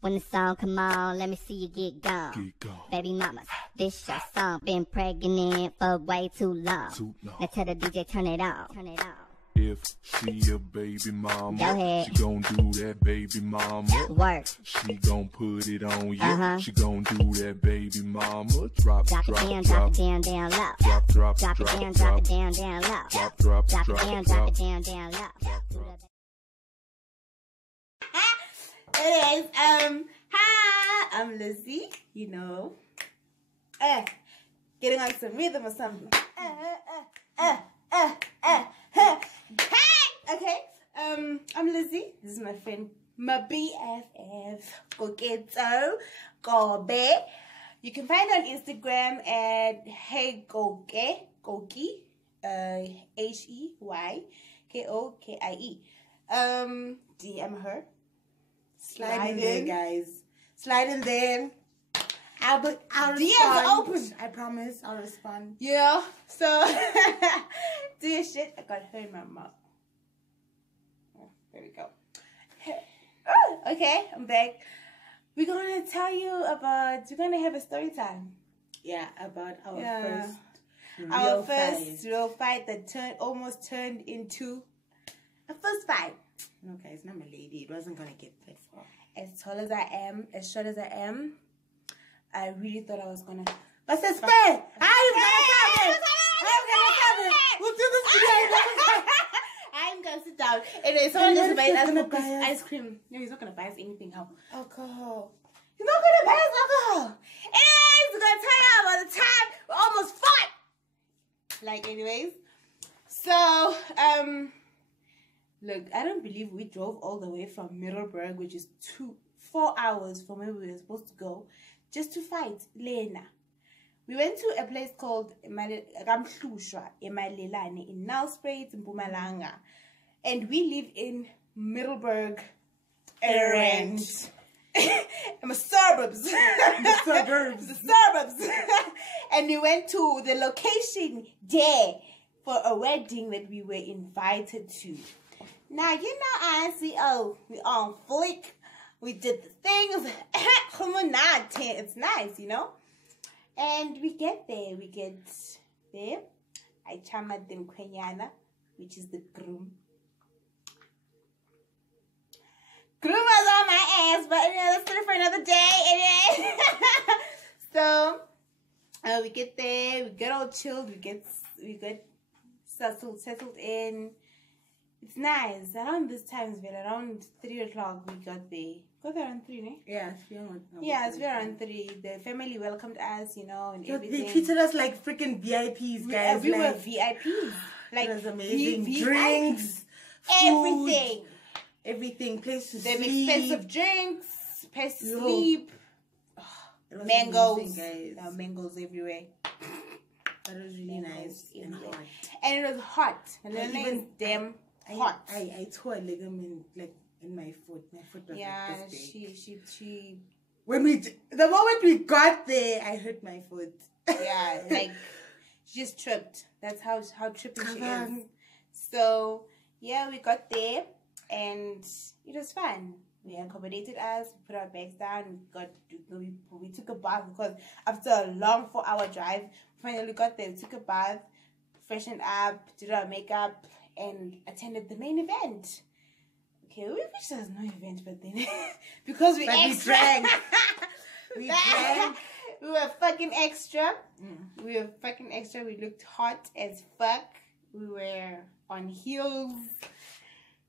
When the song come on, let me see you get gone. Baby mamas, this your song. Been pregnant for way too long. Now tell the DJ turn it on. Turn it on. If she a baby mama, Go ahead. she gon' do that baby mama. Work. She gon' put it on you. She gon' do that baby mama. Drop, Drop drop, it down, drop, drop it down, down low. drop, drop, Drop it drop, down, drop, drop it down, down low. drop, drop, Drop it drop, down, drop, drop it down, down low. Anyways, hi, I'm Lizzie, you know. Getting on some rhythm or something. Hey! Okay, I'm Lizzie. This is my friend, my BFF, Koketso, Kobe. You can find her on Instagram at Hey Koke, Koki, HEYKOKIE. DM her. Slide in there, guys. Slide in there. I'll DMs respond. Are open. I promise. I'll respond. Yeah. So do your shit. I got her in my mouth. Oh, there we go. Oh, okay, I'm back. We're gonna tell you about. We're gonna have a story time. Yeah, about our first real fight that almost turned into a first fight. No, guys, not my lady. It wasn't gonna get that far. As tall as I am, as short as I am, I really thought I was gonna. But it's fair. I'm gonna stop it. We'll do this today. I'm gonna sit down. Anyway, someone just buy us ice cream. No, he's not gonna buy us anything. How? Alcohol. He's not gonna buy us alcohol. Anyways, we're gonna tell you about the time we almost fought. Like, anyways. So, look, I don't believe we drove all the way from Middelburg, which is 4 hours from where we were supposed to go, just to fight Lena. We went to a place called KwaMhlushwa Mpumalanga in Nelspruit in Mpumalanga, and we live in Middelburg, and in the suburbs. The suburbs. And we went to the location there for a wedding that we were invited to. Now, you know us, we on fleek. We did the things. It's nice, you know. And we get there. I chamad them Kwenyana, which is the groom. Groom was on my ass, but let's do it for another day. Anyway. So, we get there. We get all chilled. We get settled in. It's nice. Around this time, around 3 o'clock, we got there. Got there around 3, ne? Yeah, it's around 3. The family welcomed us, you know, and everything. They treated us like freaking VIPs, guys. We were VIPs. Like, it was amazing. Drinks, food, everything. Place to sleep. Them expensive drinks, place to sleep. Mangoes. Amazing, guys. Mangoes everywhere. That was really nice and hot. And it was hot. And then even damn hot. I tore a ligament like in my foot. My foot was like this big. She the moment we got there, I hurt my foot. Yeah, like she just tripped. That's how trippy she is. So yeah, we got there and it was fun. They accommodated us, we put our bags down, we took a bath because after a long 4-hour drive, finally got there, we took a bath, freshened up, did our makeup, and attended the main event. Okay, we wish there was no event, but then because we drank. We drank. We were fucking extra. We were fucking extra. We looked hot as fuck. We were on heels.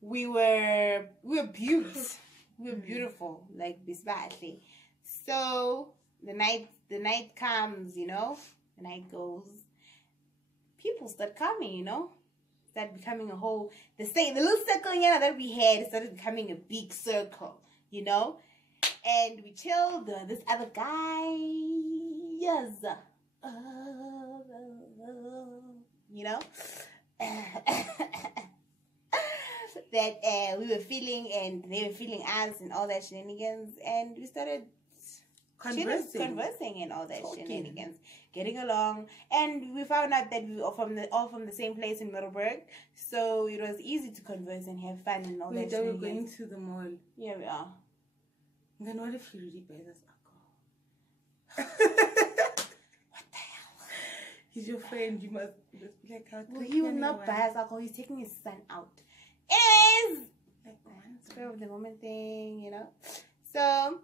We were beaut. We were beautiful, like bisbati. So the night comes, you know. The night goes. People start coming, you know. Start becoming a whole. The little circle, yeah, that we had started becoming a big circle, you know. And we chilled. This other guy, yes, you know. That we were feeling and they were feeling us and all that shenanigans, and we started conversing and all that shenanigans, getting along, and we found out that we were all from the same place in Middelburg, so it was easy to converse and have fun and all that shenanigans. We were going to the mall. Yeah, we are. Then what if he really buys us alcohol? What the hell? He's your friend. You must be like, well, he will not buy us alcohol. He's taking his son out. Anyways, spur of the moment thing, you know. So,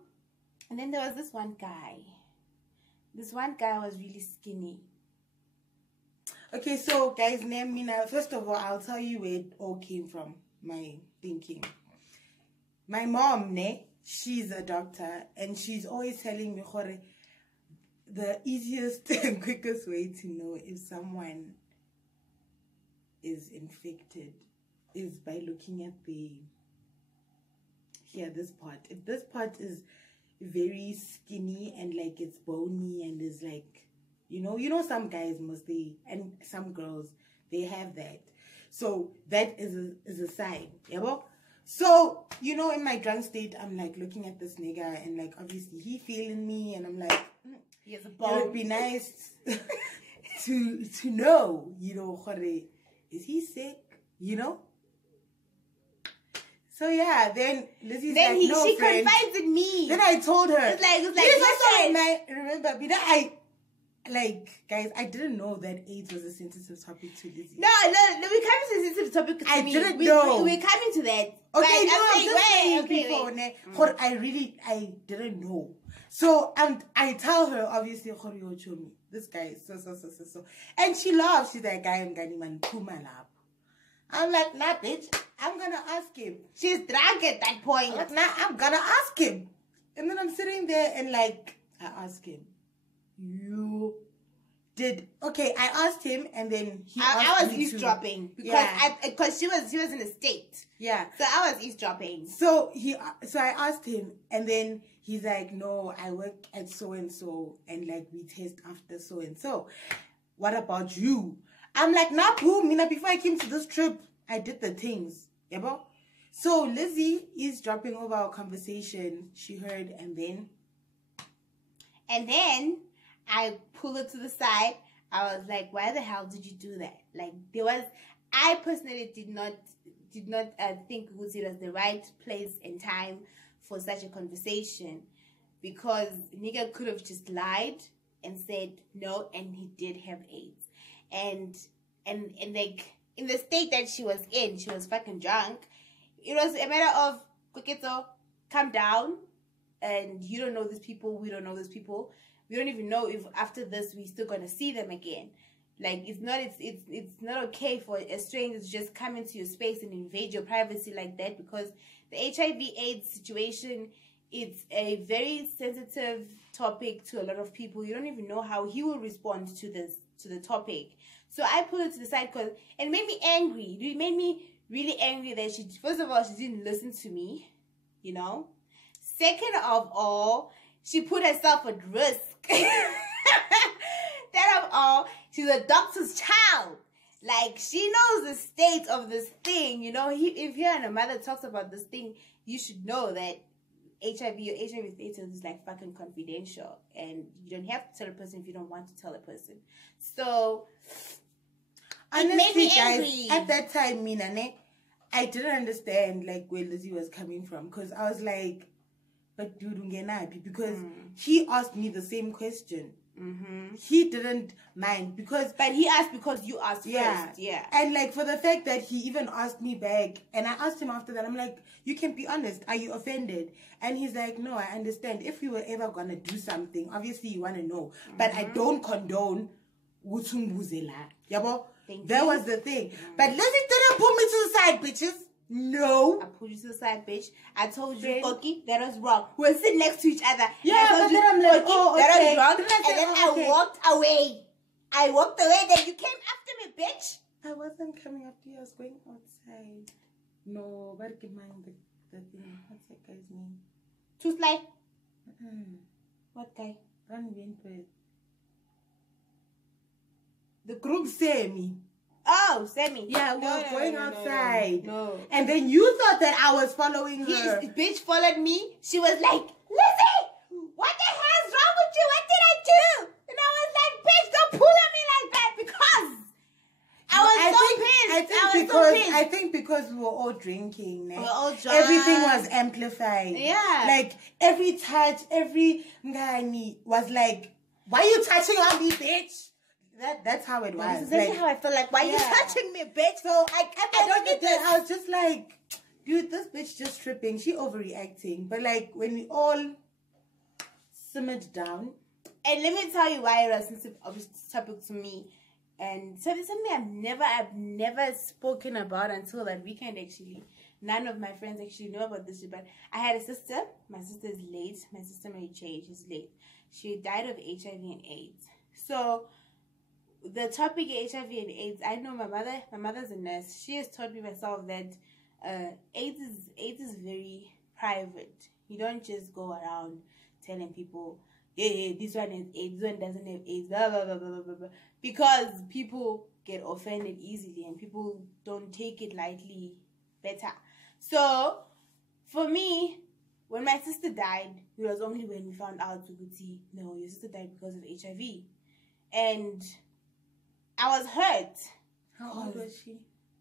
and then there was this one guy. This one guy was really skinny. Okay, so guys, name me now. First of all, I'll tell you where it all came from. My thinking. My mom, she's a doctor, and she's always telling me, the easiest and quickest way to know if someone is infected is by looking at this part. If this part is very skinny and like it's bony and is like, you know some guys mostly and some girls, they have that. So that is a sign. Yeah. So, in my drunk state, I'm like looking at this nigga and like obviously he feeling me and I'm like, he has a it bone. would be nice to know, is he sick? So yeah, then Lizzie's like, no, she friend. confides in me. Then I told her. It's like remember, guys, I didn't know that AIDS was a sensitive topic to Lizzie. No, we're coming to a sensitive topic to me. Didn't know. We're coming to that. Okay, Wait. I didn't know. So, and I tell her, obviously, this guy is so. And she laughs. She's like, I am Ganiman Mpumalanga. I'm like, nah, bitch, I'm gonna ask him. She's drunk at that point. I'm like, nah, I'm gonna ask him. And then I'm sitting there and like, I ask him, you did, okay, I asked him and then he I was eavesdropping because she was in a state. Yeah. So I was eavesdropping. So I asked him and then he's like, no, I work at so-and-so and like we test after so-and-so. What about you? I'm like, nah, boo, Mina, before I came to this trip, I did the things. Yeah, bro? So Lizzie is dropping over our conversation. She heard and then I pulled it to the side. I was like, why the hell did you do that? Like, I personally did not think it was the right place and time for such a conversation, because nigga could have just lied and said no, and he did have AIDS. And like, in the state that she was in, she was fucking drunk. It was a matter of, Koketso, calm down, and you don't know these people, we don't know these people. We don't even know if after this we're still gonna see them again. Like, it's not okay for a stranger to just come into your space and invade your privacy like that, because the HIV/AIDS situation, it's a very sensitive topic to a lot of people. You don't even know how he will respond to the topic. So I put it to the side and it made me angry. It made me really angry that first of all, she didn't listen to me, Second of all, she put herself at risk. Third of all, she's a doctor's child. Like, she knows the state of this thing, If you and a mother talks about this thing, you should know that HIV or HIV status is like fucking confidential, and you don't have to tell a person if you don't want to tell a person. So, honestly, it made me angry. Guys, at that time, I didn't understand like where Lizzie was coming from, because I was like, but dude, because he asked me the same question. Mm-hmm. He didn't mind but he asked because you asked first. Yeah. And like, for the fact that he even asked me back, and I asked him after that, I'm like, you can be honest, are you offended? And he's like, no, I understand. If we were ever gonna do something, obviously you want to know, but I don't condone Wutumbuzela. Yabo? That was the thing. But Lizzie didn't put me to the side, bitches. No. I pulled you to the side, bitch. I told you, Koki, that was wrong. We were sitting next to each other. Yeah, but then I'm like, oh, okay. That was wrong. And then I walked away. Then you came after me, bitch. I wasn't coming after you. I was going outside. No, but keep mind the thing. What's that guy's name? Too Sly? What guy? The group Sammy. Oh, Sammy. Yeah, we were going outside. No. And then you thought that I was following her. This bitch followed me. She was like, Lizzie, what the hell is wrong with you? What did I do? And I was like, bitch, don't pull at me like that, because I was so I think because we were all drinking, we were all drunk. Everything was amplified. Yeah. Like every touch, every ngani was like, why are you touching on me, bitch? That's how it was. That's exactly how I felt. Like, why are you touching me, bitch? So I don't get that. I was just like, dude, this bitch just tripping. She overreacting. But like when we all simmered down. And let me tell you why it was sensitive topic to me. And so it's something I've never spoken about until that weekend actually. None of my friends actually know about this, but I had a sister. My sister is late. My sister Mary J, she's late. She died of HIV and AIDS. So the topic HIV and AIDS, I know my mother's a nurse. She has taught me myself that AIDS is very private. You don't just go around telling people, yeah, this one has AIDS, this one doesn't have AIDS, blah, blah, blah, blah, blah, blah. Because people get offended easily and people don't take it lightly better. So, for me, when my sister died, it was only when we found out we could see, no, your sister died because of HIV. And I was hurt. How old was she?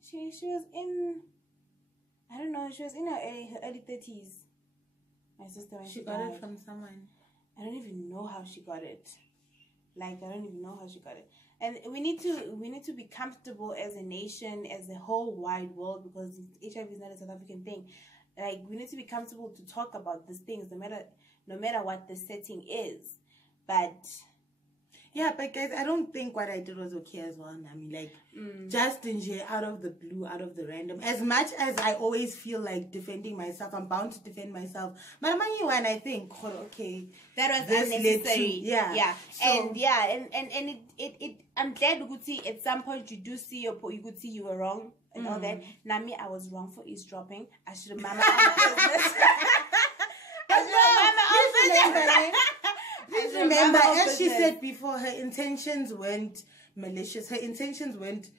She was in, I don't know, she was in her early 30s. My sister, when she got died. it from someone. I don't even know how she got it. Like, I don't even know how she got it. And we need to be comfortable as a nation, as the whole wide world, because HIV is not a South African thing. Like, we need to be comfortable to talk about these things, no matter what the setting is. But yeah, but guys, I don't think what I did was okay as well. I mean, like, just in jail, out of the blue, out of the random. As much as I always feel like defending myself, I'm bound to defend myself. But when I think, okay, that was unnecessary. Yeah. So, and it I'm glad you could see at some point you could see you were wrong and all that. Nami, I was wrong for eavesdropping. I should have mama on business. Please remember, as she said before, her intentions weren't malicious. Her intentions weren't,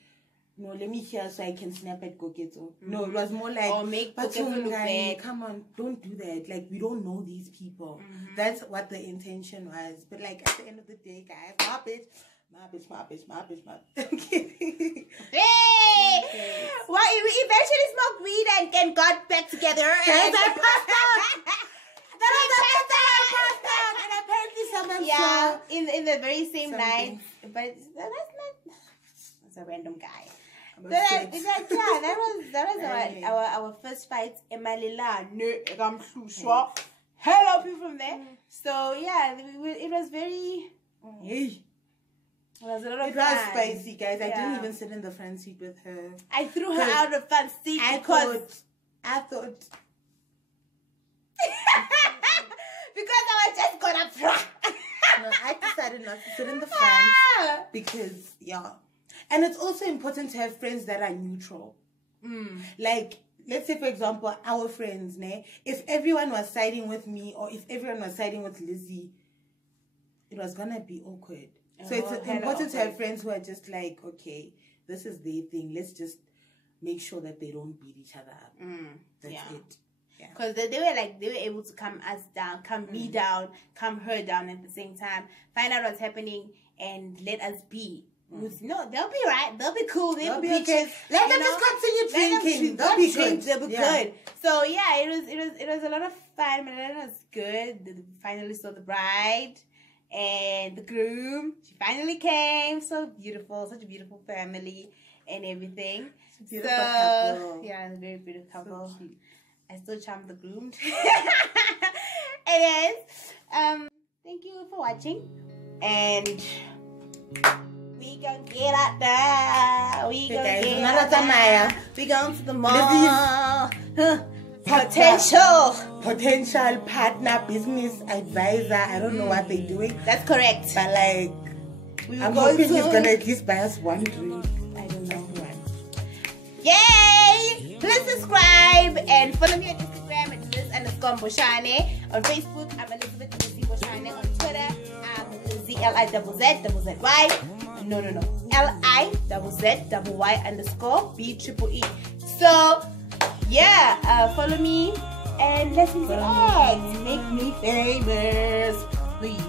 no, let me hear so I can snap at Koketso. No, it was more like, or make Koketso look bad. Come on, don't do that. Like, we don't know these people. That's what the intention was. But like, at the end of the day, guys, my bitch. I'm kidding. Hey! Well, we eventually smoked weed and got back together. Guys, I passed out. That was the first time I passed out, and apparently someone saw in the very same night. But that's a random guy. That was our first fight. eMalelane, KwaMhlushwa. Hello, people from there. So yeah, it was very. It was a lot of fun. It was spicy, guys. I didn't even sit in the front seat with her. I threw her out of the front seat because I thought. Because I was just gonna prank. No, I decided not to sit in the front because, and it's also important to have friends that are neutral. Like, let's say, for example, our friends, if everyone was siding with me or if everyone was siding with Lizzie, it was gonna be awkward. So it's important to have friends who are just like, okay, this is their thing. Let's just make sure that they don't beat each other up. That's it. Because they were able to calm us down, calm me down, calm her down at the same time, find out what's happening, and let us be. No, they'll be right. They'll be cool. They'll be okay. Let them just continue drinking. They'll be good. They'll be good. So yeah, it was a lot of fun. It was good. They finally saw the bride and the groom. She finally came. So beautiful. Such a beautiful family and everything. Beautiful couple. Yeah, a very beautiful couple. So cute. I still charmed the groomed. Anyways, thank you for watching, and we gonna get out there. We gonna get out there. We going to the mall. Potential partner, business advisor. I don't know what they're doing. That's correct. But like, I'm hoping he's gonna at least buy us one drink. I don't know one. Yay! Please subscribe and follow me on Instagram at Liz_Mboshane. On Facebook, I'm Elizabeth Mboshane. On Twitter, I'm Lizzy LIZZY. No. LIZZY_BEE. So, yeah, follow me and let's interact. Make me famous, please.